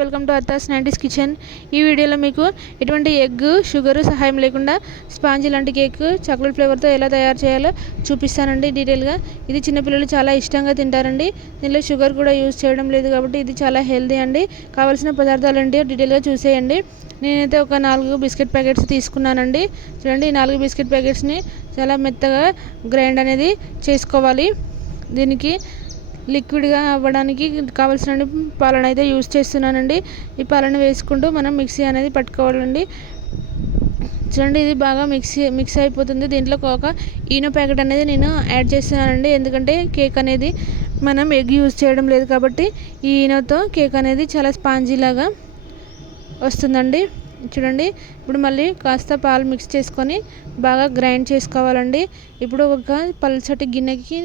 Welcome to అత్తాస్ 90s kitchen. ఈ వీడియోలో మీకు ఎటువంటి ఎగ్ షుగర్ సహాయం లేకుండా స్పాంజీ లాంటి కేక్ చాక్లెట్ ఫ్లేవర్తో ఎలా తయారు చేయాలో చూపిస్తానండి డీటెయిల్గా. ఇది చిన్నపిల్లలు చాలా ఇష్టంగా తింటారండి. దీనిలో షుగర్ కూడా యూజ్ చేయడం లేదు కాబట్టి ఇది చాలా హెల్తీ అండి. కావాల్సిన పదార్థాలు ఏంటి డీటెయిల్గా చూసేయండి. నేనైతే ఒక 4 బిస్కెట్ ప్యాకెట్స్ తీసుకున్నానండి. చూడండి, ఈ 4 బిస్కెట్ ప్యాకెట్స్ని చాలా మెత్తగా గ్రైండ్ అనేది చేసుకోవాలి. దీనికి లిక్విడ్గా అవ్వడానికి కావాల్సిన పాలను అయితే యూజ్ చేస్తున్నానండి. ఈ పాలను వేసుకుంటూ మనం మిక్సీ అనేది పట్టుకోవాలండి. చూడండి, ఇది బాగా మిక్స్ అయిపోతుంది. దీంట్లో ఒక ఈనో ప్యాకెట్ అనేది నేను యాడ్ చేస్తున్నానండి. ఎందుకంటే కేక్ అనేది మనం ఎగ్ యూజ్ చేయడం లేదు కాబట్టి ఈ ఈనోతో కేక్ అనేది చాలా స్పాంజీ లాగా వస్తుందండి. చూడండి, ఇప్పుడు మళ్ళీ కాస్త పాలు మిక్స్ చేసుకొని బాగా గ్రైండ్ చేసుకోవాలండి. ఇప్పుడు ఒక పల్చటి గిన్నెకి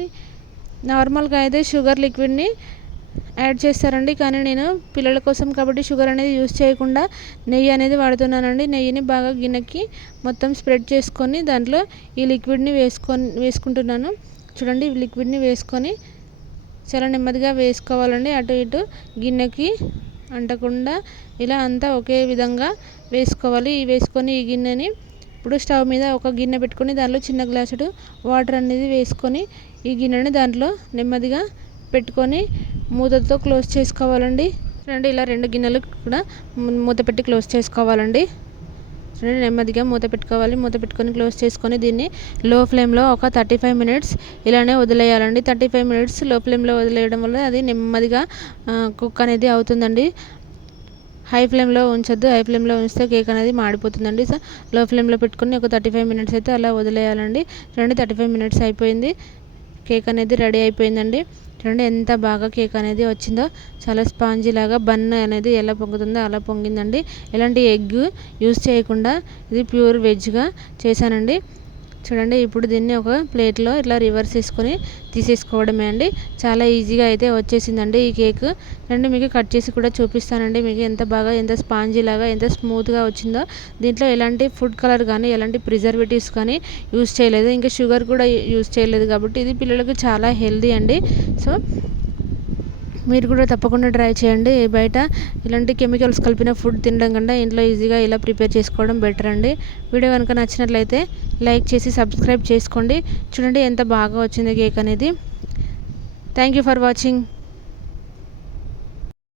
నార్మల్గా అయితే షుగర్ లిక్విడ్ని యాడ్ చేస్తారండి, కానీ నేను పిల్లల కోసం కాబట్టి షుగర్ అనేది యూజ్ చేయకుండా నెయ్యి అనేది వాడుతున్నానండి. నెయ్యిని బాగా గిన్నెకి మొత్తం స్ప్రెడ్ చేసుకొని దాంట్లో ఈ లిక్విడ్ని వేసుకుంటున్నాను. చూడండి, ఈ లిక్విడ్ని వేసుకొని చాలా నెమ్మదిగా వేసుకోవాలండి. అటు ఇటు గిన్నెకి అంటకుండా ఇలా అంతా ఒకే విధంగా వేసుకోవాలి. వేసుకొని ఈ గిన్నెని ఇప్పుడు స్టవ్ మీద ఒక గిన్నె పెట్టుకొని దాంట్లో చిన్న గ్లాసుడు వాటర్ అనేది వేసుకొని ఈ గిన్నెని దాంట్లో నెమ్మదిగా పెట్టుకొని మూతతో క్లోజ్ చేసుకోవాలండి. చూడండి, ఇలా 2 గిన్నెలు కూడా మూత పెట్టి క్లోజ్ చేసుకోవాలండి. చూడండి, నెమ్మదిగా మూత పెట్టుకోవాలి. మూత పెట్టుకొని క్లోజ్ చేసుకొని దీన్ని లో ఫ్లేమ్లో ఒక 35 మినిట్స్ ఇలానే వదిలేయాలండి. 35 మినిట్స్ లో ఫ్లేమ్లో వదిలేయడం వల్ల అది నెమ్మదిగా కుక్ అనేది అవుతుందండి. హై ఫ్లేమ్లో ఉంచొద్దు. హై ఫ్లేమ్లో ఉంచితే కేక్ అనేది మాడిపోతుందండి. సో లో ఫ్లేమ్లో పెట్టుకుని ఒక 35 మినిట్స్ అయితే అలా వదిలేయాలండి. చూడండి, 35 మినిట్స్ అయిపోయింది. కేక్ అనేది రెడీ అయిపోయిందండి. చూడండి, ఎంత బాగా కేక్ అనేది వచ్చిందో. చాలా స్పాంజీ లాగా బన్ అనేది ఎలా పొంగుతుందో అలా పొంగిందండి. ఎలాంటి ఎగ్ యూజ్ చేయకుండా ఇది ప్యూర్ వెజ్గా చేశానండి. చూడండి, ఇప్పుడు దీన్ని ఒక ప్లేట్లో ఇట్లా రివర్స్ చేసుకొని తీసేసుకోవడమే అండి. చాలా ఈజీగా అయితే వచ్చేసిందండి ఈ కేక్. అండ్ మీకు కట్ చేసి కూడా చూపిస్తానండి. మీకు ఎంత స్పాంజీ లాగా ఎంత స్మూత్గా వచ్చిందో. దీంట్లో ఎలాంటి ఫుడ్ కలర్ కానీ ఎలాంటి ప్రిజర్వేటివ్స్ కానీ యూజ్ చేయలేదు, ఇంకా షుగర్ కూడా యూజ్ చేయలేదు కాబట్టి ఇది పిల్లలకు చాలా హెల్తీ అండి. సో మీరు కూడా తప్పకుండా ట్రై చేయండి. బయట ఇలాంటి కెమికల్స్ కలిపిన ఫుడ్ తినడం కన్నా ఇంట్లో ఈజీగా ఇలా ప్రిపేర్ చేసుకోవడం బెటర్ అండి. వీడియో కనుక నచ్చినట్లయితే లైక్ చేసి సబ్స్క్రైబ్ చేసుకోండి. చూడండి, ఎంత బాగా వచ్చింది కేక్ అనేది. Thank you for watching.